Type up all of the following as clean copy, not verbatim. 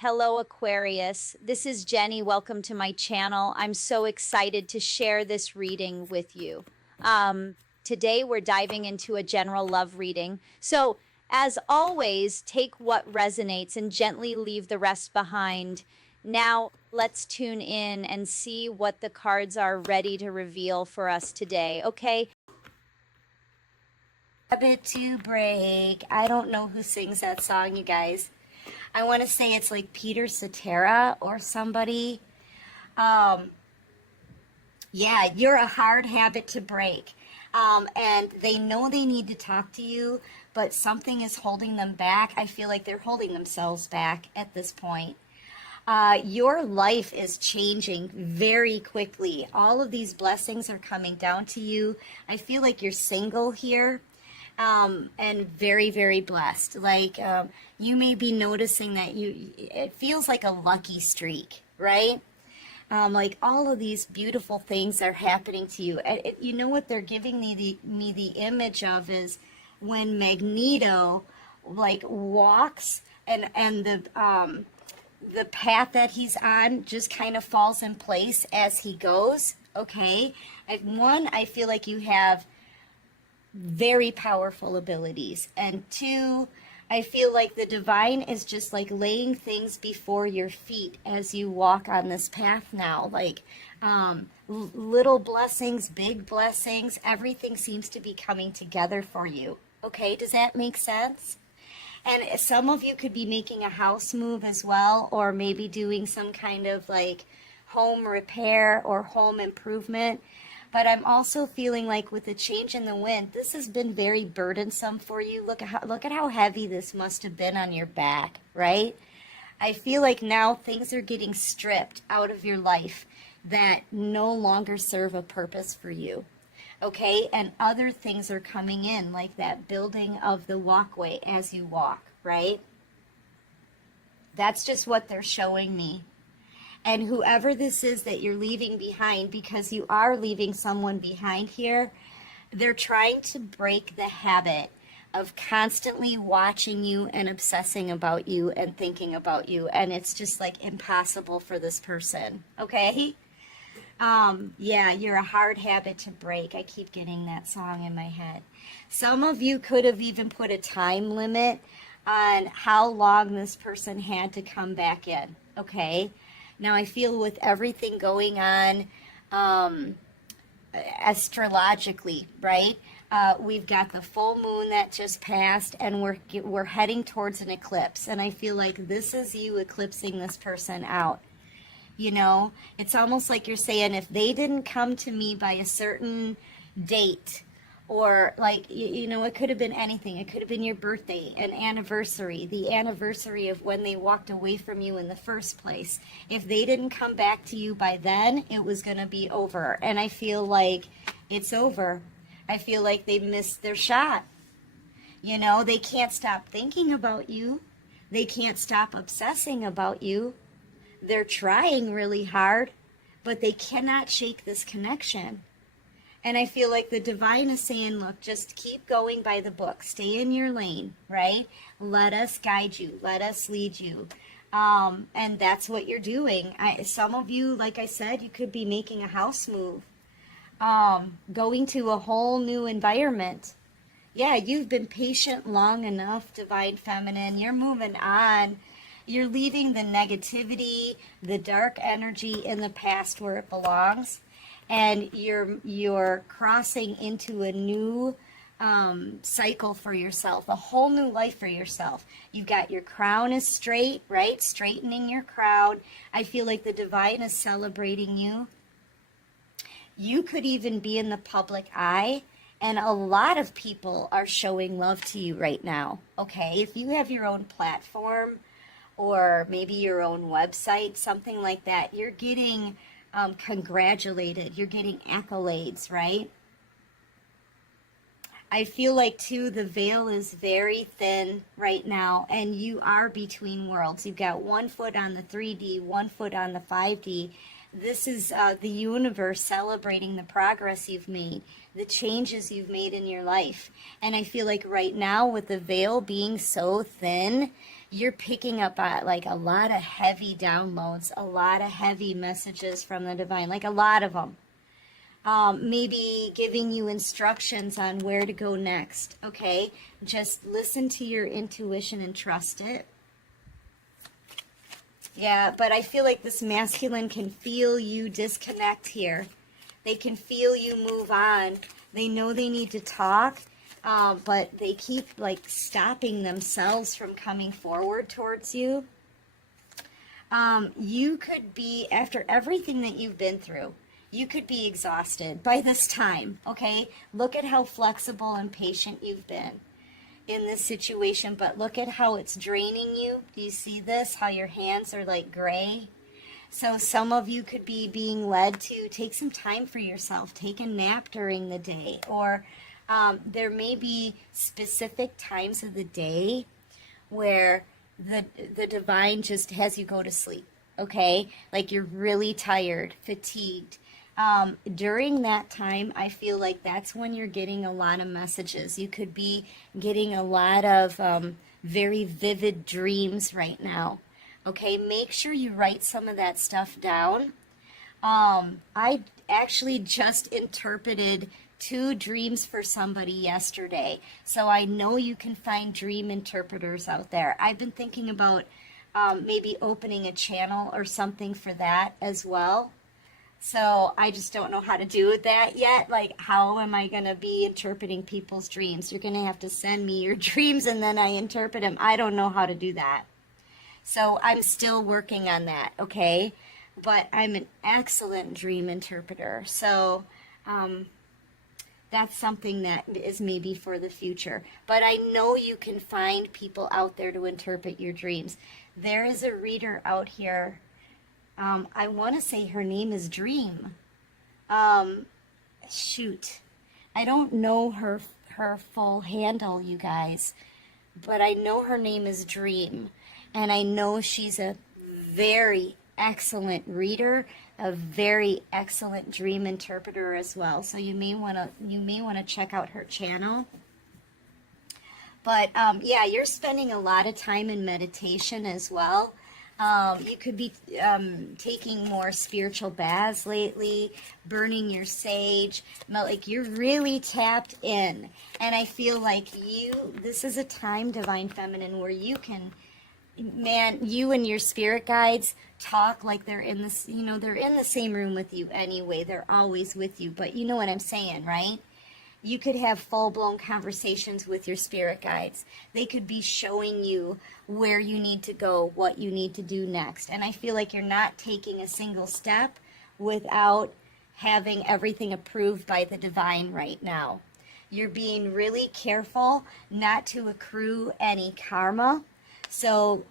Hello, Aquarius. This is Jenny. Welcome to my channel. I'm so excited to share this reading with you. Today, we're diving into a general love reading. So, as always, take what resonates and gently leave the rest behind. Now, let's tune in and see what the cards are ready to reveal for us today. Okay, Habit to break. I don't know who sings that song, you guys. I want to say it's like Peter Cetera or somebody. Yeah, you're a hard habit to break. And they know they need to talk to you, but something is holding them back. I feel like they're holding themselves back at this point. Your life is changing very quickly. All of these blessings are coming down to you. I feel like you're single here. And very, very blessed. Like, you may be noticing that it feels like a lucky streak, right? Like all of these beautiful things are happening to you. You know what they're giving me the image of is when Magneto, like, walks and the path that he's on just kind of falls in place as he goes, okay? I feel like you have very powerful abilities, and two, I feel like the divine is just like laying things before your feet as you walk on this path now, like little blessings, big blessings, everything seems to be coming together for you. Okay, does that make sense? And some of you could be making a house move as well, or maybe doing some kind of like home repair or home improvement. But I'm also feeling like with the change in the wind, this has been very burdensome for you. Look at how heavy this must have been on your back, right? I feel like now things are getting stripped out of your life that no longer serve a purpose for you, okay? And other things are coming in, like that building of the walkway as you walk, right? That's just what they're showing me. And whoever this is that you're leaving behind, because you are leaving someone behind here, they're trying to break the habit of constantly watching you and obsessing about you and thinking about you. And it's just like impossible for this person, okay? Yeah, you're a hard habit to break. I keep getting that song in my head. Some of you could have even put a time limit on how long this person had to come back in, okay? Now, I feel with everything going on astrologically, right? We've got the full moon that just passed, and we're heading towards an eclipse. And I feel like this is you eclipsing this person out. You know, it's almost like you're saying, if they didn't come to me by a certain date, or like, you know, it could have been anything. It could have been your birthday, an anniversary, the anniversary of when they walked away from you in the first place. If they didn't come back to you by then, it was going to be over. And I feel like it's over. I feel like they missed their shot. You know, they can't stop thinking about you. They can't stop obsessing about you. They're trying really hard, but they cannot shake this connection. And I feel like the divine is saying, look, just keep going by the book. Stay in your lane, right? Let us guide you. Let us lead you. And that's what you're doing. Some of you, like I said, you could be making a house move, going to a whole new environment. Yeah, you've been patient long enough, divine feminine. You're moving on. You're leaving the negativity, the dark energy in the past where it belongs. And you're crossing into a new cycle for yourself, a whole new life for yourself. You've got your crown is straight, right? Straightening your crown. I feel like the divine is celebrating you. You could even be in the public eye, and a lot of people are showing love to you right now, okay? If you have your own platform or maybe your own website, something like that, you're getting congratulated, you're getting accolades, right? I feel like too the veil is very thin right now, and you are between worlds. You've got 1 foot on the 3D, 1 foot on the 5D. This is the universe celebrating the progress you've made, the changes you've made in your life. And I feel like right now with the veil being so thin, you're picking up like a lot of heavy downloads, a lot of heavy messages from the divine, like a lot of them. Maybe giving you instructions on where to go next, okay? Just listen to your intuition and trust it. Yeah, but I feel like this masculine can feel you disconnect here. They can feel you move on. They know they need to talk, but they keep like stopping themselves from coming forward towards you. You could be, after everything that you've been through, you could be exhausted by this time, okay? Look at how flexible and patient you've been in this situation, but look at how it's draining you. Do you see this? How your hands are like gray? So some of you could be being led to take some time for yourself, take a nap during the day, or there may be specific times of the day where the divine just has you go to sleep, okay? Like you're really tired, fatigued. During that time, I feel like that's when you're getting a lot of messages. You could be getting a lot of very vivid dreams right now. Okay, make sure you write some of that stuff down. I actually just interpreted 2 dreams for somebody yesterday. So I know you can find dream interpreters out there. I've been thinking about maybe opening a channel or something for that as well. So I just don't know how to do that yet. Like, how am I going to be interpreting people's dreams? You're going to have to send me your dreams and then I interpret them. I don't know how to do that. So I'm still working on that, okay? But I'm an excellent dream interpreter. So that's something that is maybe for the future. But I know you can find people out there to interpret your dreams. There is a reader out here. I want to say her name is Dream. Shoot. I don't know her full handle, you guys. But I know her name is Dream. And I know she's a very excellent reader, a very excellent dream interpreter as well. So you may want to check out her channel. But yeah, you're spending a lot of time in meditation as well. You could be taking more spiritual baths lately, burning your sage, like you're really tapped in. And I feel like this is a time, Divine Feminine, where you can, man, you and your spirit guides talk like they're in this, they're in the same room with you anyway. They're always with you, but you know what I'm saying, right? You could have full-blown conversations with your spirit guides. They could be showing you where you need to go, what you need to do next. And I feel like you're not taking a single step without having everything approved by the divine right now. You're being really careful not to accrue any karma. So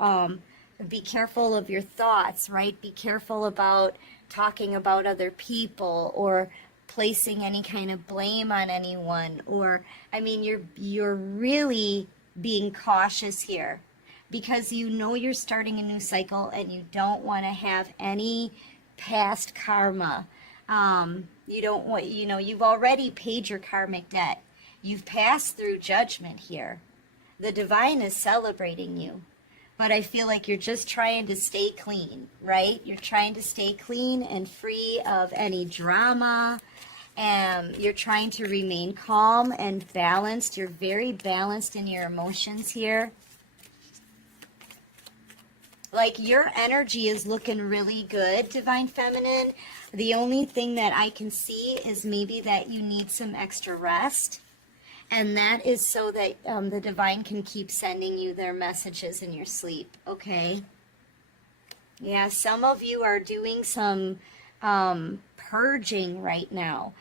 be careful of your thoughts, right? Be careful about talking about other people or placing any kind of blame on anyone, or I mean you're really being cautious here because you're starting a new cycle and you don't want to have any past karma. You don't want, you've already paid your karmic debt. You've passed through judgment here. The divine is celebrating you. But I feel like you're just trying to stay clean, right? You're trying to stay clean and free of any drama. You're trying to remain calm and balanced. You're very balanced in your emotions here. Like your energy is looking really good, Divine Feminine. The only thing that I can see is maybe that you need some extra rest. And that is so that the divine can keep sending you their messages in your sleep, okay? Yeah, some of you are doing some purging right now,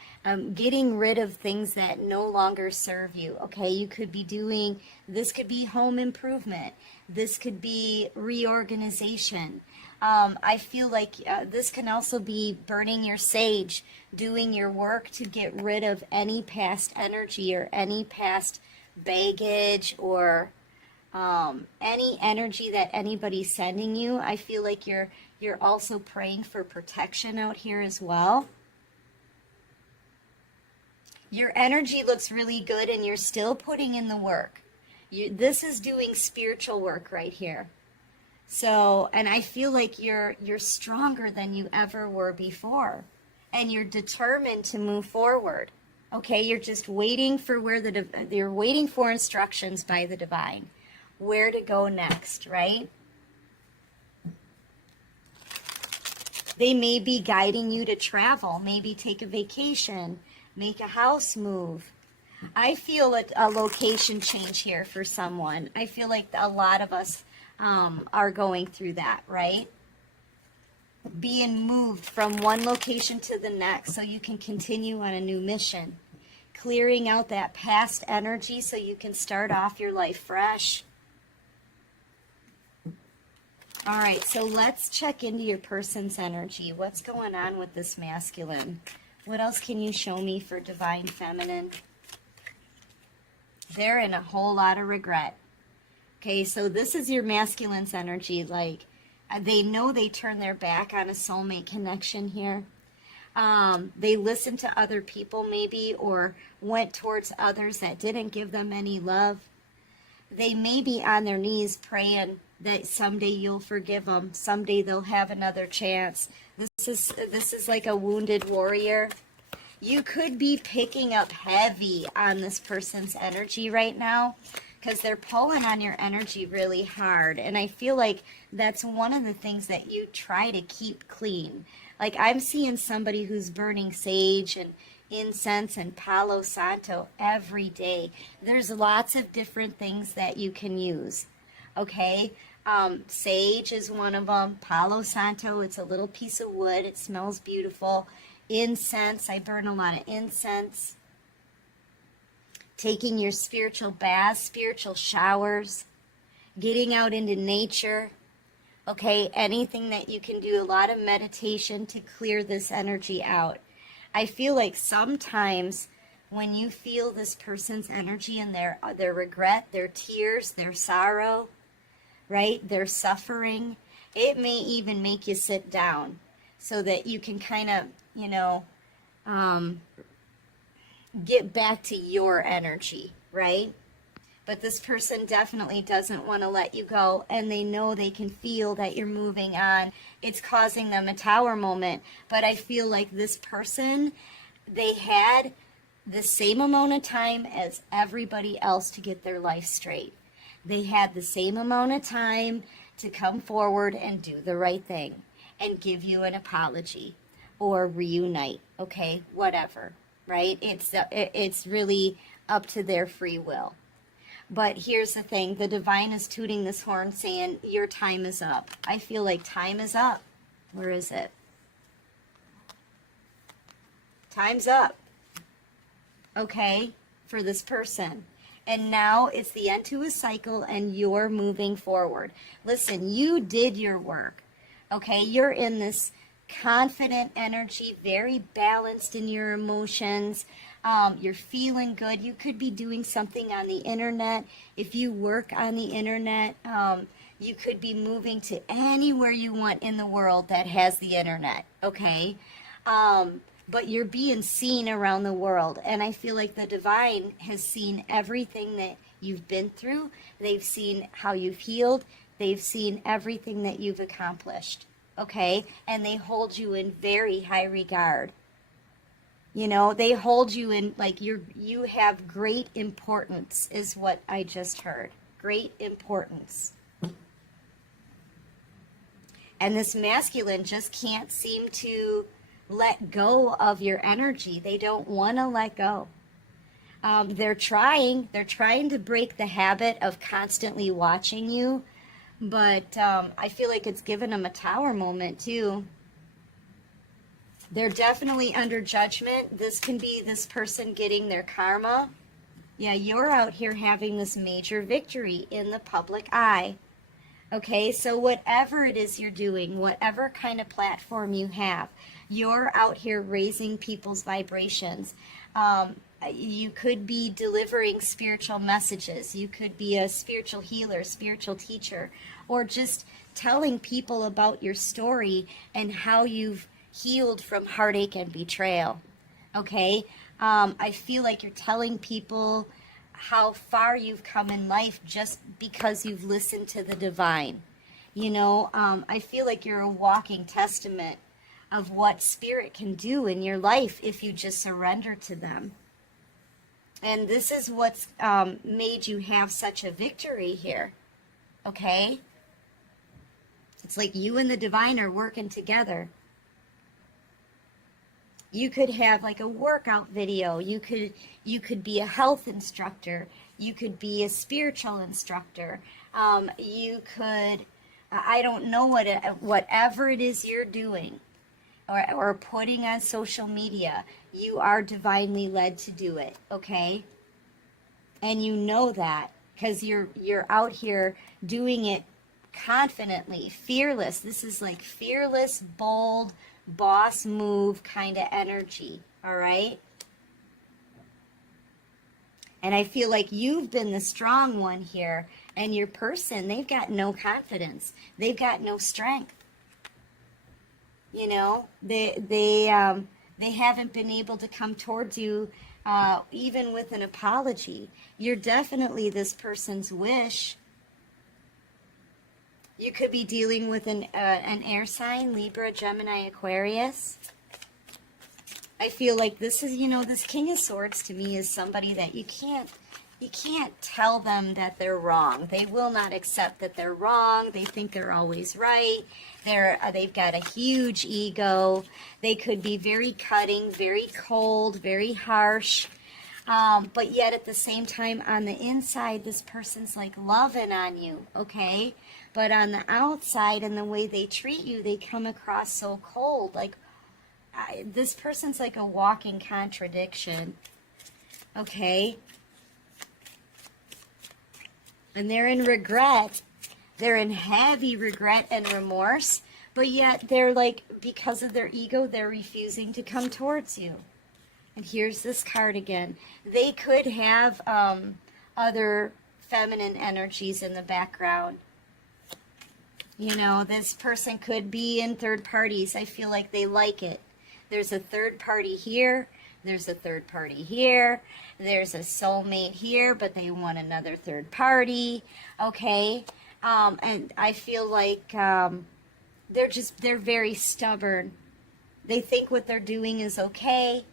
getting rid of things that no longer serve you, okay? You could be doing, this could be home improvement. This could be reorganization. I feel like this can also be burning your sage, doing your work to get rid of any past energy or any past baggage or any energy that anybody's sending you. I feel like you're also praying for protection out here as well. Your energy looks really good and you're still putting in the work. This is doing spiritual work right here. So, and I feel like you're stronger than you ever were before, and you're determined to move forward. Okay, you're just waiting for you're waiting for instructions by the divine, where to go next, right? They may be guiding you to travel, maybe take a vacation, make a house move. I feel a location change here for someone. I feel like a lot of us are going through that, right? Being moved from one location to the next so you can continue on a new mission. Clearing out that past energy so you can start off your life fresh. All right, so let's check into your person's energy. What's going on with this masculine? What else can you show me for divine feminine? They're in a whole lot of regret. Okay, so this is your masculine's energy. Like, they know they turned their back on a soulmate connection here. They listened to other people maybe, or went towards others that didn't give them any love. They may be on their knees praying that someday you'll forgive them. Someday they'll have another chance. This is like a wounded warrior. You could be picking up heavy on this person's energy right now, because they're pulling on your energy really hard. And I feel like that's one of the things that you try to keep clean. Like, I'm seeing somebody who's burning sage and incense and Palo Santo every day. There's lots of different things that you can use. Okay, sage is one of them. Palo Santo, it's a little piece of wood. It smells beautiful. Incense, I burn a lot of incense. Taking your spiritual baths, spiritual showers, getting out into nature. Okay, anything that you can do, a lot of meditation to clear this energy out. I feel like sometimes when you feel this person's energy and their regret, their tears, their sorrow, right, their suffering, it may even make you sit down so that you can kind of, get back to your energy, right? But this person definitely doesn't want to let you go, and they know they can feel that you're moving on. It's causing them a tower moment, but I feel like this person, they had the same amount of time as everybody else to get their life straight. They had the same amount of time to come forward and do the right thing and give you an apology or reunite, okay, whatever, right? It's really up to their free will. But here's the thing, the divine is tooting this horn saying your time is up. I feel like time is up. Where is it? Time's up. Okay, for this person. And now it's the end to a cycle and you're moving forward. Listen, you did your work. Okay, you're in this confident energy, very balanced in your emotions. You're feeling good. You could be doing something on the internet. If you work on the internet, you could be moving to anywhere you want in the world that has the internet, okay? But you're being seen around the world. And I feel like the divine has seen everything that you've been through. They've seen how you've healed. They've seen everything that you've accomplished, okay? And they hold you in very high regard. You know, they hold you in, like, you have great importance, is what I just heard. Great importance. And this masculine just can't seem to let go of your energy. They don't want to let go. They're trying to break the habit of constantly watching you, but I feel like it's given them a tower moment too. They're definitely under judgment. This can be this person getting their karma. Yeah, you're out here having this major victory in the public eye. Okay, so whatever it is you're doing, whatever kind of platform you have, you're out here raising people's vibrations. You could be delivering spiritual messages. You could be a spiritual healer, spiritual teacher, or just telling people about your story and how you've healed from heartache and betrayal. Okay, I feel like you're telling people how far you've come in life just because you've listened to the divine. You know, I feel like you're a walking testament of what spirit can do in your life if you just surrender to them. And this is what's made you have such a victory here. Okay? It's like you and the divine are working together. You could have like a workout video. You could be a health instructor. You could be a spiritual instructor. You could, I don't know, whatever it is you're doing or putting on social media, you are divinely led to do it, okay? And you know that because you're out here doing it confidently, fearless. This is like fearless, bold, boss move kind of energy, all right? And I feel like you've been the strong one here, and your person, they've got no confidence. They've got no strength. You know, they haven't been able to come towards you even with an apology. You're definitely this person's wish. You could be dealing with an air sign, Libra, Gemini, Aquarius. I feel like this is, you know, this King of Swords to me is somebody that you can't tell them that they're wrong. They will not accept that they're wrong. They think they're always right. They've got a huge ego. They could be very cutting, very cold, very harsh. But yet at the same time, on the inside, this person's like loving on you, okay? But on the outside and the way they treat you, they come across so cold. Like, this person's like a walking contradiction, okay? And they're in regret. They're in heavy regret and remorse, but yet they're like, because of their ego, they're refusing to come towards you. And here's this card again. They could have other feminine energies in the background. You know, this person could be in third parties. I feel like they like it. There's a third party here. There's a third party here. There's a soulmate here, but they want another third party. Okay? And I feel like they're very stubborn. They think what they're doing is okay.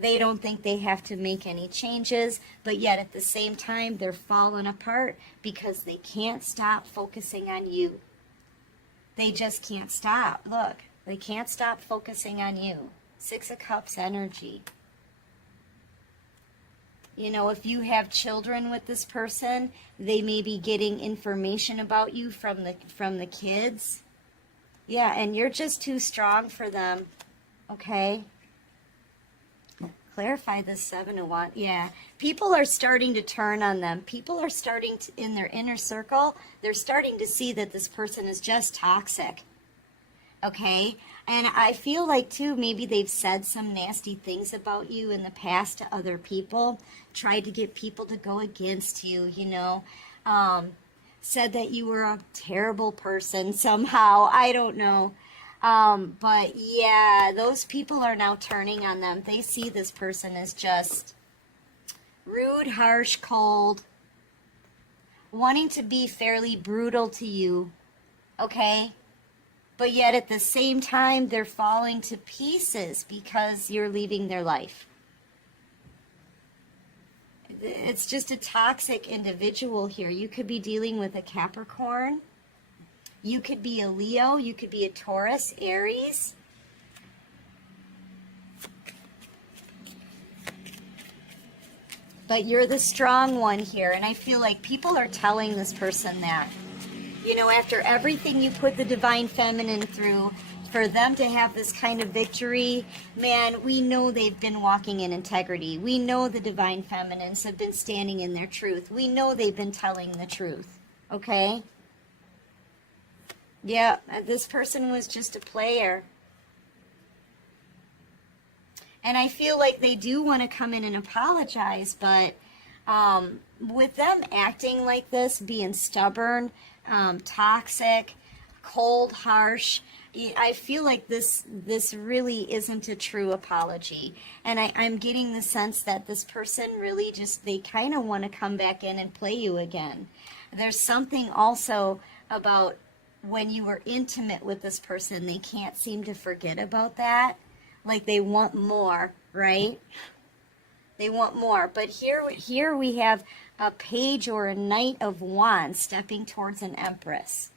They don't think they have to make any changes, but yet at the same time, they're falling apart because they can't stop focusing on you. They just can't stop. Look, they can't stop focusing on you. Six of Cups energy. You know, if you have children with this person, they may be getting information about you from the kids. Yeah, and you're just too strong for them. Okay? Clarify this 7 of Wands. Yeah. People are starting to turn on them. People are starting to, in their inner circle, they're starting to see that this person is just toxic. Okay? And I feel like, too, maybe they've said some nasty things about you in the past to other people, tried to get people to go against you, you know, said that you were a terrible person somehow. I don't know. But yeah, those people are now turning on them. They see this person as just rude, harsh, cold, wanting to be fairly brutal to you, okay? But yet at the same time, they're falling to pieces because you're leaving their life. It's just a toxic individual here. You could be dealing with a Capricorn. You could be a Leo. You could be a Taurus, Aries. But you're the strong one here. And I feel like people are telling this person that. You know, after everything you put the divine feminine through, for them to have this kind of victory, man, we know they've been walking in integrity. We know the divine feminines have been standing in their truth. We know they've been telling the truth. Okay? Yeah, this person was just a player. And I feel like they do want to come in and apologize, but with them acting like this, being stubborn, toxic, cold, harsh, I feel like this really isn't a true apology. And I'm getting the sense that this person really just, they kind of want to come back in and play you again. There's something also about when you were intimate with this person, they can't seem to forget about that. Like they want more, right? They want more. But here we have a page or a knight of wands stepping towards an empress.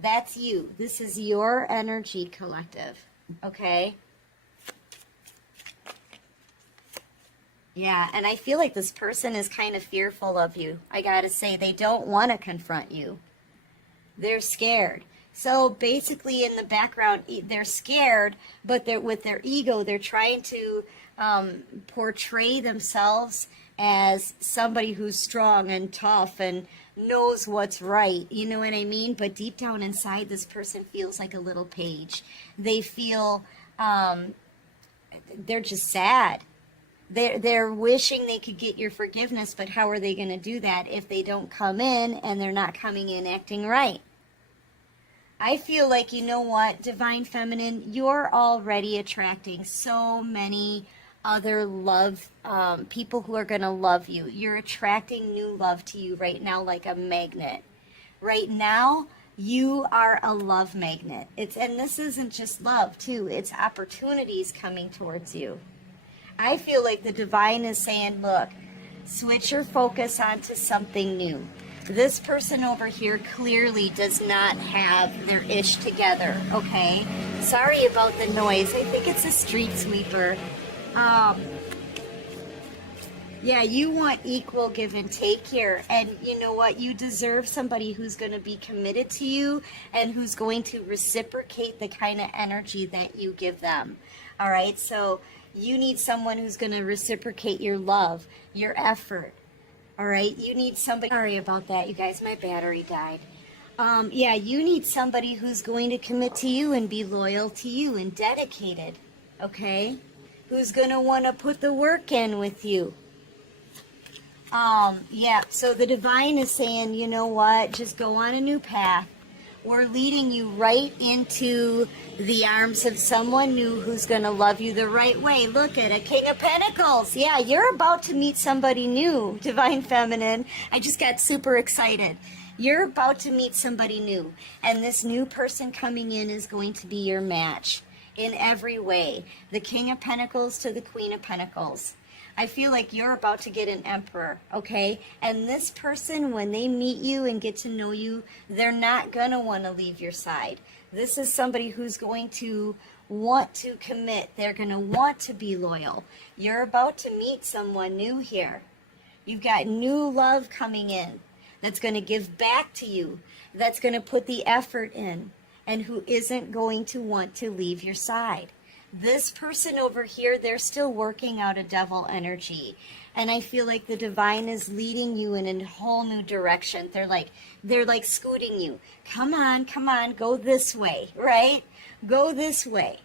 That's you. This is your energy, collective. Okay? Yeah, and I feel like this person is kind of fearful of you. I gotta say, they don't want to confront you. They're scared. So basically in the background, they're scared, but they're with their ego, they're trying to portray themselves as somebody who's strong and tough and knows what's right. You know what I mean? But deep down inside, this person feels like a little page. They feel, they're just sad. They're wishing they could get your forgiveness, but how are they going to do that if they don't come in and they're not coming in acting right? I feel like, you know what, Divine Feminine, you're already attracting so many other love, people who are going to love you. You're attracting new love to you right now like a magnet. Right now, you are a love magnet. And this isn't just love, too. It's opportunities coming towards you. I feel like the divine is saying, look, switch your focus onto something new. This person over here clearly does not have their ish together, okay? Sorry about the noise. I think it's a street sweeper. Yeah, you want equal give and take here. And you know what? You deserve somebody who's going to be committed to you and who's going to reciprocate the kind of energy that you give them. All right? So you need someone who's going to reciprocate your love, your effort. All right? You need somebody. Sorry about that, you guys. My battery died. Yeah, you need somebody who's going to commit to you and be loyal to you and dedicated. Okay? Who's going to want to put the work in with you. Yeah, so the divine is saying, you know what, just go on a new path. We're leading you right into the arms of someone new who's going to love you the right way. Look at a King of Pentacles. Yeah, you're about to meet somebody new, Divine Feminine. I just got super excited. You're about to meet somebody new, and this new person coming in is going to be your match in every way. The King of Pentacles to the Queen of Pentacles. I feel like you're about to get an emperor, okay? And this person, when they meet you and get to know you, they're not going to want to leave your side. This is somebody who's going to want to commit. They're going to want to be loyal. You're about to meet someone new here. You've got new love coming in that's going to give back to you, that's going to put the effort in, and who isn't going to want to leave your side. This person over here, they're still working out a devil energy. And I feel like the divine is leading you in a whole new direction. They're like scooting you. Come on, go this way, right? Go this way.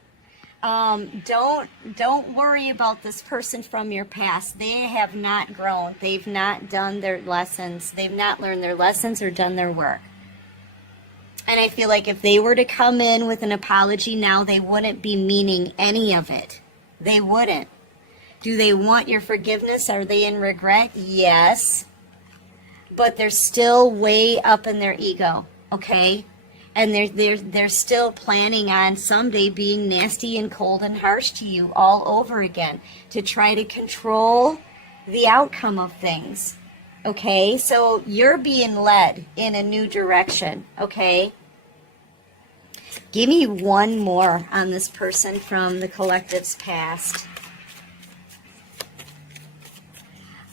Don't worry about this person from your past. They have not grown. They've not done their lessons. They've not learned their lessons or done their work. And I feel like if they were to come in with an apology now, they wouldn't be meaning any of it. They wouldn't. Do they want your forgiveness? Are they in regret? Yes. But they're still way up in their ego, okay? And they're still planning on someday being nasty and cold and harsh to you all over again to try to control the outcome of things. Okay, so you're being led in a new direction, okay? Give me one more on this person from the collective's past.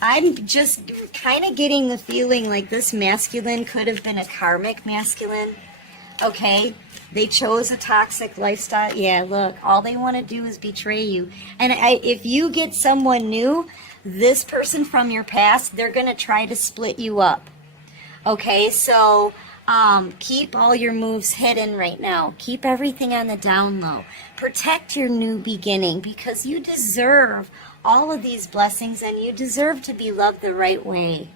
I'm just kind of getting the feeling like this masculine could have been a karmic masculine, okay? They chose a toxic lifestyle. Yeah, look, all they want to do is betray you. And if you get someone new, this person from your past, they're going to try to split you up. Okay, so keep all your moves hidden right now. Keep everything on the down low. Protect your new beginning because you deserve all of these blessings and you deserve to be loved the right way.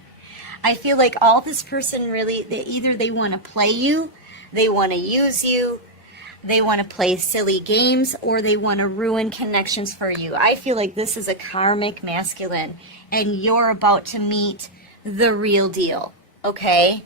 I feel like all this person really, either they want to play you, they want to use you, they want to play silly games, or they want to ruin connections for you. I feel like this is a karmic masculine, and you're about to meet the real deal, okay?